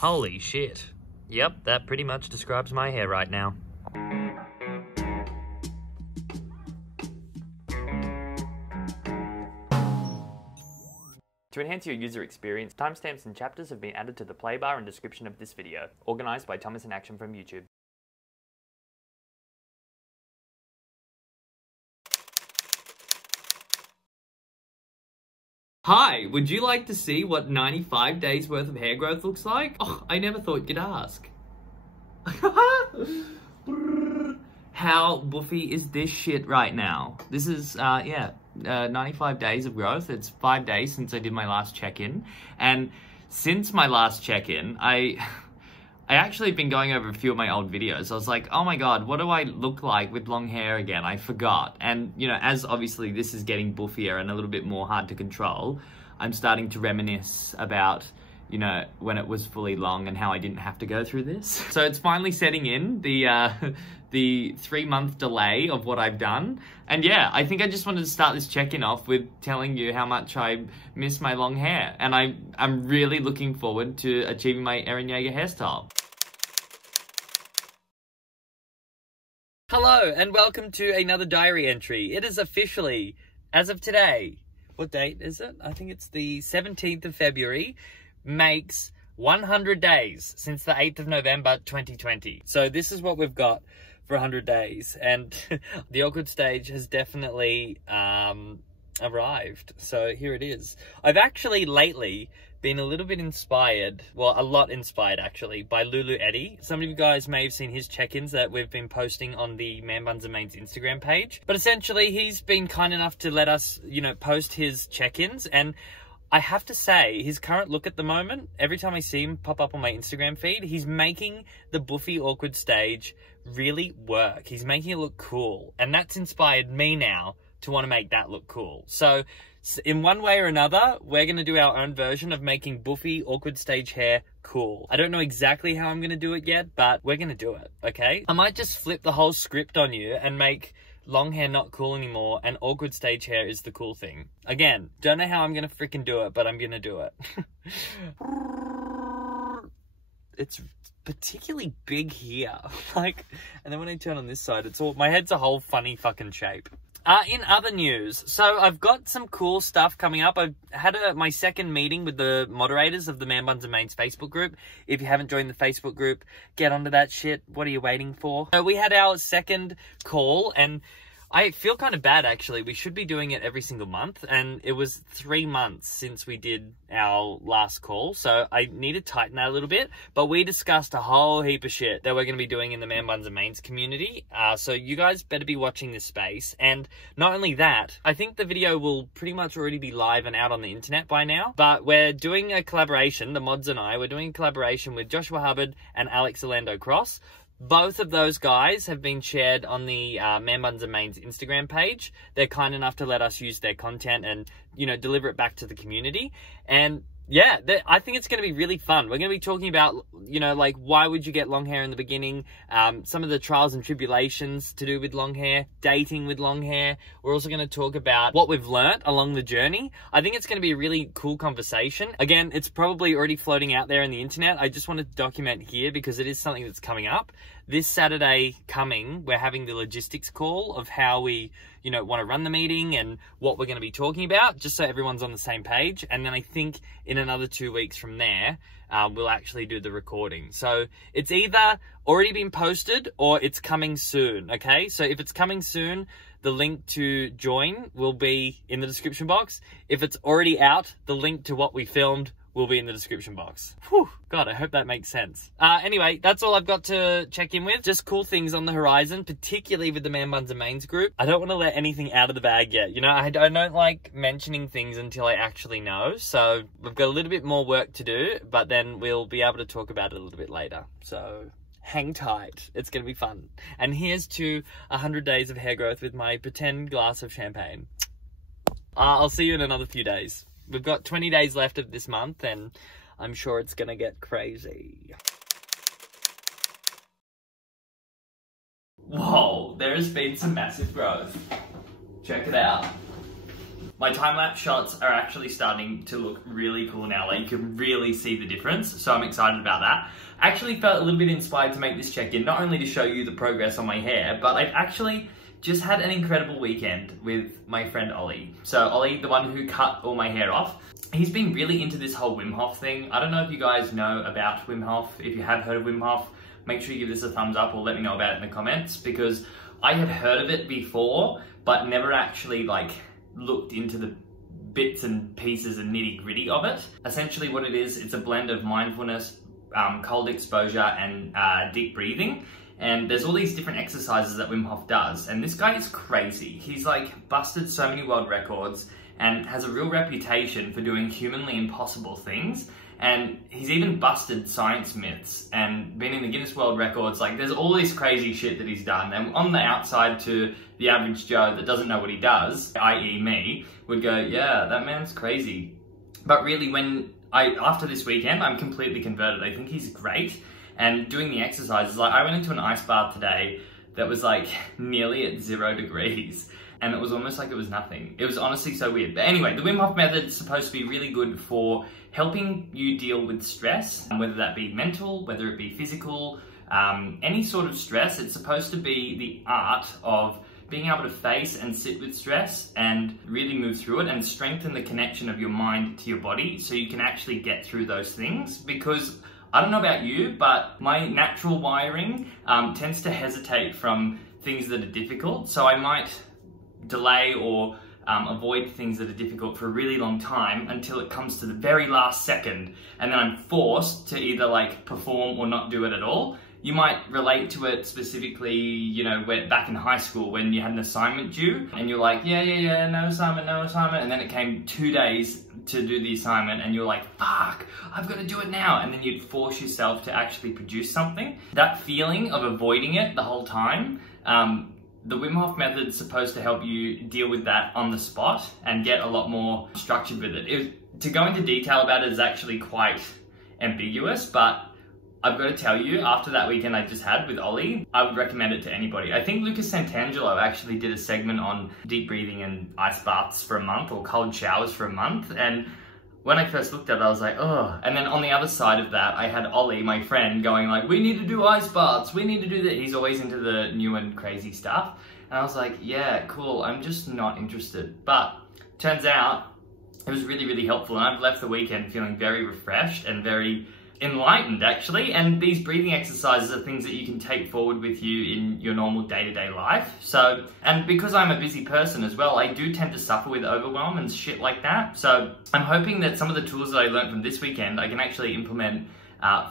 Holy shit. Yep, that pretty much describes my hair right now. To enhance your user experience, timestamps and chapters have been added to the play bar and description of this video, organised by Thomas in Action from YouTube. Hi, would you like to see what 95 days worth of hair growth looks like? Oh, I never thought you'd ask. How buffy is this shit right now? This is, 95 days of growth. It's 5 days since I did my last check-in. And since my last check-in, I actually been going over a few of my old videos. I was like, oh my god, what do I look like with long hair again? I forgot. And, you know, as obviously this is getting buffier and a little bit more hard to control, I'm starting to reminisce about, you know, when it was fully long and how I didn't have to go through this. So it's finally setting in, the 3-month delay of what I've done. And yeah, I think I just wanted to start this check-in off with telling you how much I miss my long hair. And I'm really looking forward to achieving my Eren Yeager hairstyle. Hello, and welcome to another diary entry. It is officially, as of today, what date is it? I think it's the 17th of February, makes 100 days since the 8th of November 2020. So this is what we've got for 100 days, and the awkward stage has definitely arrived. So here it is. I've actually lately been a little bit inspired, well, a lot inspired actually, by Lulu Eddy. Some of you guys may have seen his check-ins that we've been posting on the Man Buns and Mains Instagram page. But essentially, he's been kind enough to let us, you know, post his check-ins. And I have to say, his current look at the moment, every time I see him pop up on my Instagram feed, he's making the Buffy awkward stage really work. He's making it look cool. And that's inspired me now to want to make that look cool. So in one way or another, we're going to do our own version of making Buffy awkward stage hair cool. I don't know exactly how I'm going to do it yet, but we're going to do it, okay? I might just flip the whole script on you and make long hair not cool anymore and awkward stage hair is the cool thing. Again, don't know how I'm going to freaking do it, but I'm going to do it. It's particularly big here. Like, and then when I turn on this side, it's all, my head's a whole funny fucking shape. In other news, so I've got some cool stuff coming up. I've had my second meeting with the moderators of the Man Buns and Mains Facebook group. If you haven't joined the Facebook group, get onto that shit. What are you waiting for? So we had our second call, and I feel kind of bad, actually. We should be doing it every single month, and it was 3 months since we did our last call, so I need to tighten that a little bit. But we discussed a whole heap of shit that we're going to be doing in the Man Buns and Mains community, so you guys better be watching this space. And not only that, I think the video will pretty much already be live and out on the internet by now, but we're doing a collaboration, the mods and I, we're doing a collaboration with Joshua Hubbard and Alex Orlando Cross. Both of those guys have been shared on the Man Buns and Mains Instagram page. They're kind enough to let us use their content and, you know, deliver it back to the community. And yeah, I think it's going to be really fun. We're going to be talking about, you know, like, why would you get long hair in the beginning? Some of the trials and tribulations to do with long hair, dating with long hair. We're also going to talk about what we've learnt along the journey. I think it's going to be a really cool conversation. Again, it's probably already floating out there on the internet. I just wanted to document here because it is something that's coming up. This Saturday coming, we're having the logistics call of how we, you know, want to run the meeting and what we're going to be talking about, just so everyone's on the same page. And then I think in another 2 weeks from there, we'll actually do the recording. So it's either already been posted or it's coming soon, okay? So if it's coming soon, the link to join will be in the description box. If it's already out, the link to what we filmed will be in the description box. Whew, God, I hope that makes sense. Anyway, that's all I've got to check in with. Just cool things on the horizon, particularly with the Man Buns and Mains group. I don't want to let anything out of the bag yet. You know, I don't like mentioning things until I actually know. So we've got a little bit more work to do, but then we'll be able to talk about it a little bit later. So hang tight. It's going to be fun. And here's to 100 days of hair growth with my pretend glass of champagne. I'll see you in another few days. We've got 20 days left of this month, and I'm sure it's going to get crazy. Whoa, there has been some massive growth. Check it out. My time-lapse shots are actually starting to look really cool now. Like, you can really see the difference, so I'm excited about that. I actually felt a little bit inspired to make this check-in, not only to show you the progress on my hair, but I've actually just had an incredible weekend with my friend Ollie. So Ollie, the one who cut all my hair off, he's been really into this whole Wim Hof thing. I don't know if you guys know about Wim Hof. If you have heard of Wim Hof, make sure you give this a thumbs up or let me know about it in the comments, because I had heard of it before, but never actually like looked into the bits and pieces and nitty gritty of it. Essentially what it is, it's a blend of mindfulness, cold exposure and deep breathing. And there's all these different exercises that Wim Hof does. And this guy is crazy. He's like busted so many world records and has a real reputation for doing humanly impossible things. And he's even busted science myths and been in the Guinness World Records. Like, there's all this crazy shit that he's done. And on the outside, to the average Joe that doesn't know what he does, i.e. me, would go, yeah, that man's crazy. But really, after this weekend, I'm completely converted. I think he's great. And doing the exercises, like I went into an ice bath today that was like nearly at 0 degrees. And it was almost like it was nothing. It was honestly so weird. But anyway, the Wim Hof method is supposed to be really good for helping you deal with stress, whether that be mental, whether it be physical, any sort of stress. It's supposed to be the art of being able to face and sit with stress and really move through it and strengthen the connection of your mind to your body so you can actually get through those things. Because I don't know about you, but my natural wiring tends to hesitate from things that are difficult. So I might delay or avoid things that are difficult for a really long time until it comes to the very last second. And then I'm forced to either like perform or not do it at all. You might relate to it specifically, you know, back in high school when you had an assignment due and you're like, yeah, no assignment. And then it came 2 days to do the assignment and you're like, fuck, I've got to do it now. And then you'd force yourself to actually produce something. That feeling of avoiding it the whole time, the Wim Hof method is supposed to help you deal with that on the spot and get a lot more structured with it. To go into detail about it is actually quite ambiguous, but I've got to tell you, after that weekend I just had with Ollie, I would recommend it to anybody. I think Lucas Santangelo actually did a segment on deep breathing and ice baths for a month, or cold showers for a month. And when I first looked at it, I was like, oh. And then on the other side of that, I had Ollie, my friend, going like, we need to do ice baths, we need to do that. He's always into the new and crazy stuff. And I was like, yeah, cool, I'm just not interested. But turns out it was really, really helpful. And I've left the weekend feeling very refreshed and very enlightened, actually. And these breathing exercises are things that you can take forward with you in your normal day-to-day life. So, and because I'm a busy person as well, I do tend to suffer with overwhelm and shit like that. So I'm hoping that some of the tools that I learned from this weekend I can actually implement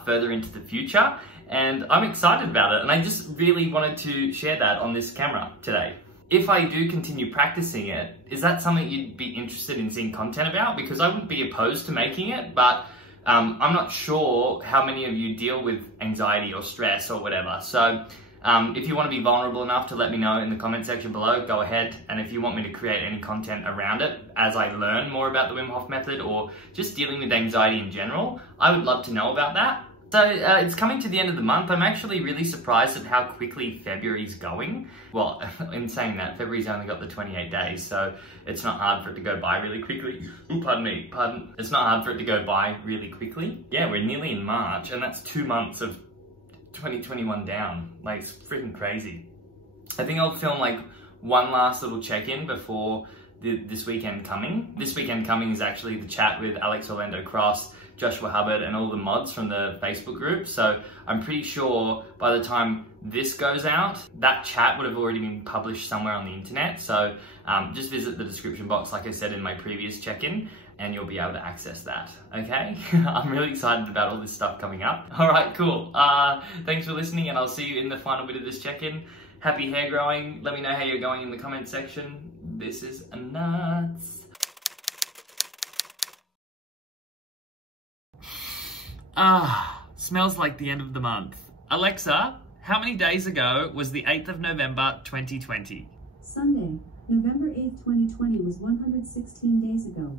further into the future. And I'm excited about it. And I just really wanted to share that on this camera today. If I do continue practicing it, is that something you'd be interested in seeing content about? Because I wouldn't be opposed to making it, but I'm not sure how many of you deal with anxiety or stress or whatever. So if you want to be vulnerable enough to let me know in the comment section below, go ahead. And if you want me to create any content around it as I learn more about the Wim Hof method or just dealing with anxiety in general, I would love to know about that. So it's coming to the end of the month. I'm actually really surprised at how quickly February's going. Well, in saying that, February's only got the 28 days, so it's not hard for it to go by really quickly. Ooh, pardon. It's not hard for it to go by really quickly. Yeah, we're nearly in March, and that's 2 months of 2021 down. Like, it's freaking crazy. I think I'll film like one last little check-in before this weekend coming. This weekend coming is actually the chat with Alex Orlando Cross, Joshua Hubbard, and all the mods from the Facebook group. So I'm pretty sure by the time this goes out, that chat would have already been published somewhere on the internet. So just visit the description box, like I said in my previous check-in, and you'll be able to access that, okay? I'm really excited about all this stuff coming up. All right, cool. Thanks for listening, and I'll see you in the final bit of this check-in. Happy hair growing. Let me know how you're going in the comment section. This is nuts. Smells like the end of the month. Alexa, how many days ago was the 8th of November 2020? Sunday, November 8th, 2020 was 116 days ago.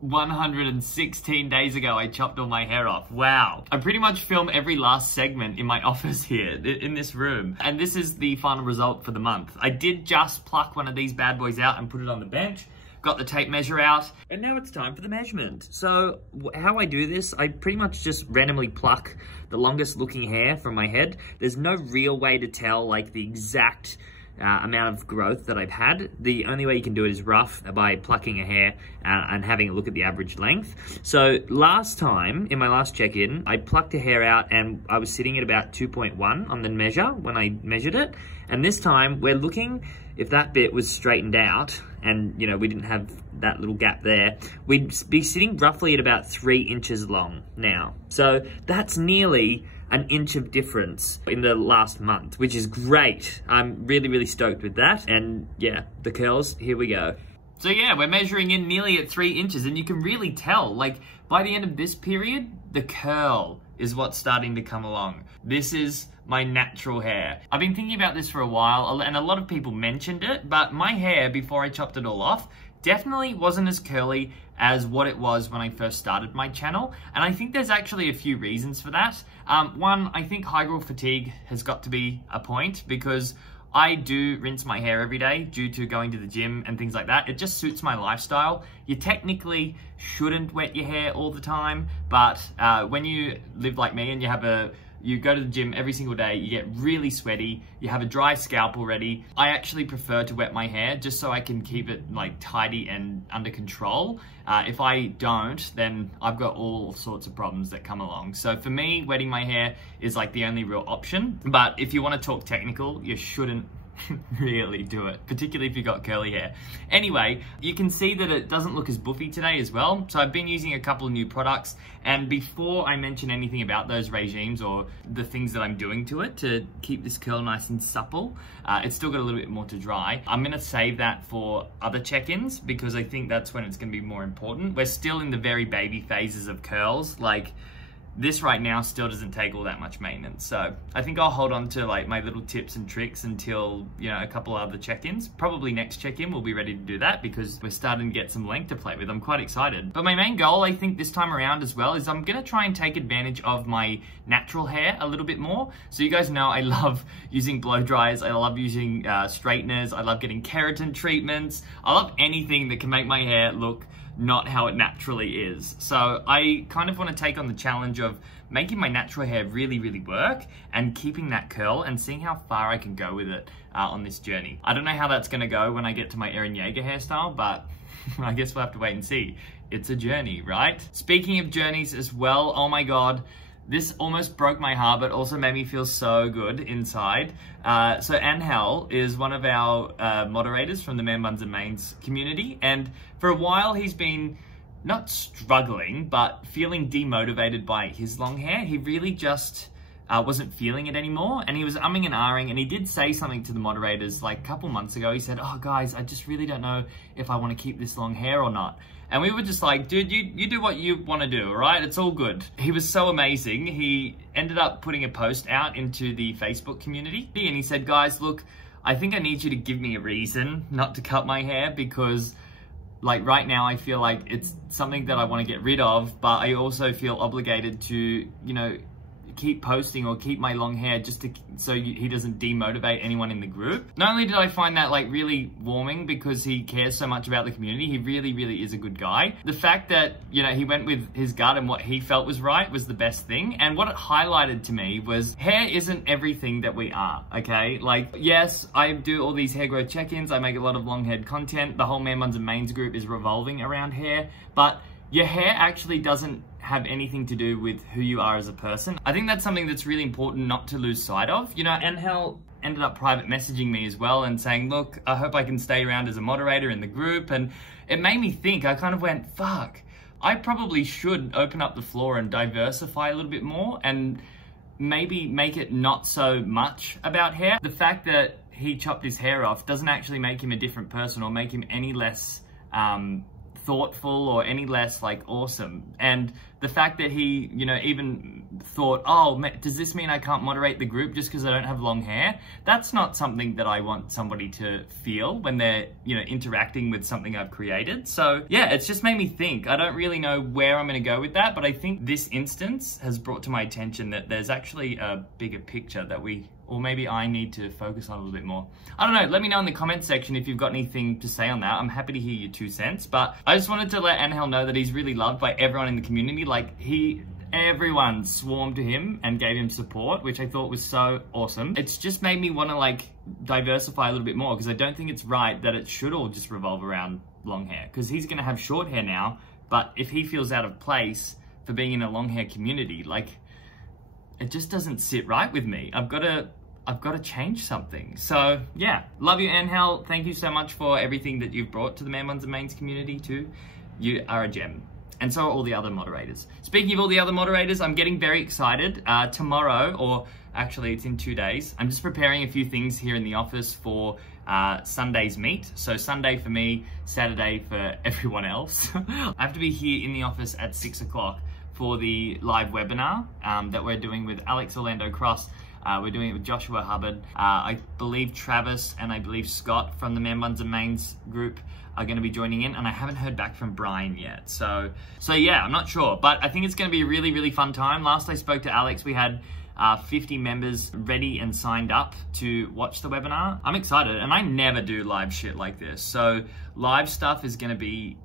116 days ago I chopped all my hair off. Wow. I pretty much film every last segment in my office here, in this room. And this is the final result for the month. I did just pluck one of these bad boys out and put it on the bench. got the tape measure out, and now it's time for the measurement. So how I do this, I pretty much just randomly pluck the longest looking hair from my head. There's no real way to tell like the exact amount of growth that I've had. The only way you can do it is rough, by plucking a hair and having a look at the average length. So last time, in my last check-in, I plucked a hair out and I was sitting at about 2.1 on the measure when I measured it. And this time we're looking, if that bit was straightened out and, you know, we didn't have that little gap there, we'd be sitting roughly at about 3 inches long now. So that's nearly an inch of difference in the last month, which is great. I'm really, really stoked with that. And yeah, the curls, here we go. So yeah, we're measuring in nearly at 3 inches, and you can really tell, like, by the end of this period, the curl is what's starting to come along. This is my natural hair. I've been thinking about this for a while, and a lot of people mentioned it, but my hair, before I chopped it all off, definitely wasn't as curly as what it was when I first started my channel. And I think there's actually a few reasons for that. One, I think high growth fatigue has got to be a point, because I do rinse my hair every day due to going to the gym and things like that. It just suits my lifestyle. You technically shouldn't wet your hair all the time, but when you live like me and you go to the gym every single day, you get really sweaty, you have a dry scalp already. I actually prefer to wet my hair just so I can keep it like tidy and under control. If I don't, then I've got all sorts of problems that come along. So for me, wetting my hair is like the only real option. But if you want to talk technical, you shouldn't really do it, particularly if you've got curly hair. Anyway, you can see that it doesn't look as buffy today as well. So I've been using a couple of new products, and before I mention anything about those regimes or the things that I'm doing to it to keep this curl nice and supple, it's still got a little bit more to dry. I'm gonna save that for other check-ins, because I think that's when it's gonna be more important. We're still in the very baby phases of curls. Like, this right now still doesn't take all that much maintenance. So I think I'll hold on to like my little tips and tricks until, you know, a couple other check-ins. Probably next check-in we'll be ready to do that, because we're starting to get some length to play with. I'm quite excited. But my main goal, I think, this time around as well, is I'm gonna try and take advantage of my natural hair a little bit more. So you guys know I love using blow dryers. I love using straighteners. I love getting keratin treatments. I love anything that can make my hair look not how it naturally is. So I kind of want to take on the challenge of making my natural hair really, really work and keeping that curl and seeing how far I can go with it on this journey. I don't know how that's going to go when I get to my Eren Yeager hairstyle, but I guess we'll have to wait and see. It's a journey, right? Speaking of journeys as well, oh my God, this almost broke my heart, but also made me feel so good inside. So Angel is one of our moderators from the Man Buns and Mains community. And for a while, he's been not struggling, but feeling demotivated by his long hair. He really just wasn't feeling it anymore. And he was umming and ahhing. And he did say something to the moderators like a couple months ago. He said, "Oh guys, I just really don't know if I want to keep this long hair or not." And we were just like, dude, you do what you want to do, all right? It's all good. He was so amazing. He ended up putting a post out into the Facebook community. And he said, guys, look, I think I need you to give me a reason not to cut my hair, because like right now I feel like it's something that I want to get rid of, but I also feel obligated to, you know, keep posting or keep my long hair just to, so he doesn't demotivate anyone in the group. Not only did I find that like really warming, because he cares so much about the community, he really, really is a good guy. The fact that, you know, he went with his gut and what he felt was right was the best thing. And what it highlighted to me was hair isn't everything that we are, okay? Like, yes, I do all these hair growth check-ins. I make a lot of long-haired content. The whole Man Buns and Mains group is revolving around hair, but your hair actually doesn't have anything to do with who you are as a person. I think that's something that's really important not to lose sight of. You know, Angel ended up private messaging me as well and saying, look, I hope I can stay around as a moderator in the group. And it made me think. I kind of went, fuck, I probably should open up the floor and diversify a little bit more and maybe make it not so much about hair. The fact that he chopped his hair off doesn't actually make him a different person or make him any less thoughtful or any less like awesome. And the fact that he, you know, even thought, oh, does this mean I can't moderate the group just because I don't have long hair? That's not something that I want somebody to feel when they're, you know, interacting with something I've created. So yeah, it's just made me think. I don't really know where I'm going to go with that, but I think this instance has brought to my attention that there's actually a bigger picture that or maybe I need to focus on a little bit more. I don't know, let me know in the comment section if you've got anything to say on that. I'm happy to hear your 2 cents, but I just wanted to let Angel know that he's really loved by everyone in the community. Like, everyone swarmed to him and gave him support, which I thought was so awesome. It's just made me want to like diversify a little bit more, because I don't think it's right that it should all just revolve around long hair, because he's gonna have short hair now, but if he feels out of place for being in a long hair community, like, it just doesn't sit right with me. I've got to change something. So yeah, love you, Angel. Thank you so much for everything that you've brought to the Man Buns and Mains community too. You are a gem. And so are all the other moderators. Speaking of all the other moderators, I'm getting very excited. Tomorrow, or actually it's in 2 days, I'm just preparing a few things here in the office for Sunday's meet. So Sunday for me, Saturday for everyone else. I have to be here in the office at 6 o'clock for the live webinar that we're doing with Alex Orlando Cross. We're doing it with Joshua Hubbard. I believe Travis and I believe Scott from the Man Buns and Mains group are going to be joining in, and I haven't heard back from Brian yet. So yeah, I'm not sure, but I think it's going to be a really, really fun time. Last I spoke to Alex, we had 50 members ready and signed up to watch the webinar. I'm excited, and I never do live shit like this. So live stuff is going to be,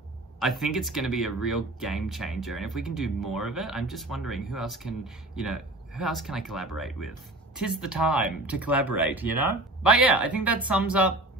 I think it's going to be a real game changer. And if we can do more of it, I'm just wondering who else can I collaborate with? 'Tis the time to collaborate, you know? But yeah, I think that sums up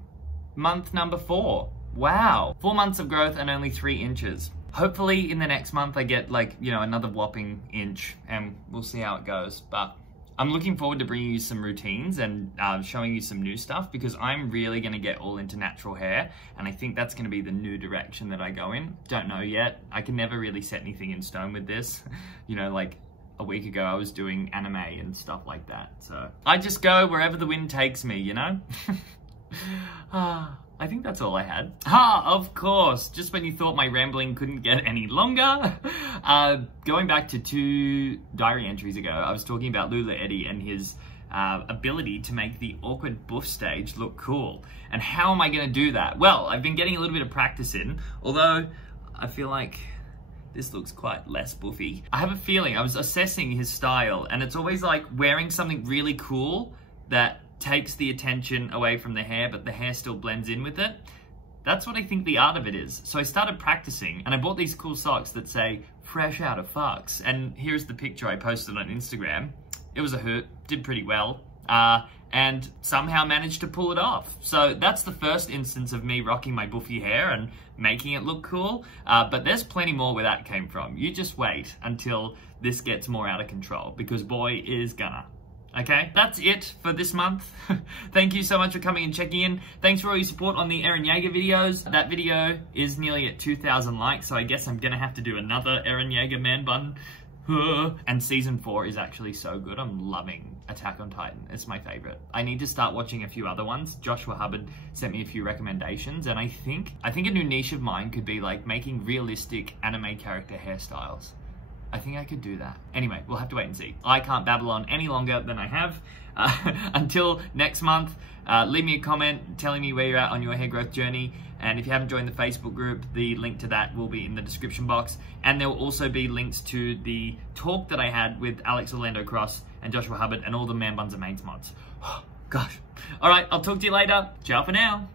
month number 4. Wow. 4 months of growth and only 3 inches. Hopefully in the next month I get like, you know, another whopping inch, and we'll see how it goes. But I'm looking forward to bringing you some routines and showing you some new stuff, because I'm really going to get all into natural hair, and I think that's going to be the new direction that I go in. Don't know yet. I can never really set anything in stone with this. You know, like a week ago I was doing anime and stuff like that. So I just go wherever the wind takes me, you know? I think that's all I had. Of course, just when you thought my rambling couldn't get any longer. Going back to 2 diary entries ago, I was talking about Lula Eddie and his ability to make the awkward buff stage look cool. And how am I gonna do that? Well, I've been getting a little bit of practice in, although I feel like this looks quite less buffy. I have a feeling, I was assessing his style, and it's always like wearing something really cool that takes the attention away from the hair, but the hair still blends in with it. That's what I think the art of it is. So I started practicing, and I bought these cool socks that say fresh out of fucks. And here's the picture I posted on Instagram. It was a hoot, did pretty well, and somehow managed to pull it off. So that's the first instance of me rocking my buffy hair and making it look cool. But there's plenty more where that came from. You just wait until this gets more out of control, because boy is gonna. Okay, that's it for this month. Thank you so much for coming and checking in. Thanks for all your support on the Eren Yeager videos. That video is nearly at 2,000 likes, so I guess I'm gonna have to do another Eren Yeager man bun. And season 4 is actually so good. I'm loving Attack on Titan. It's my favorite. I need to start watching a few other ones. Joshua Hubbard sent me a few recommendations, and I think a new niche of mine could be like making realistic anime character hairstyles. I think I could do that. Anyway, we'll have to wait and see. I can't babble on any longer than I have. Until next month, leave me a comment telling me where you're at on your hair growth journey. And if you haven't joined the Facebook group, the link to that will be in the description box. And there will also be links to the talk that I had with Alex Orlando Cross and Joshua Hubbard and all the Man Buns and Mains mods. Oh, gosh. All right, I'll talk to you later. Ciao for now.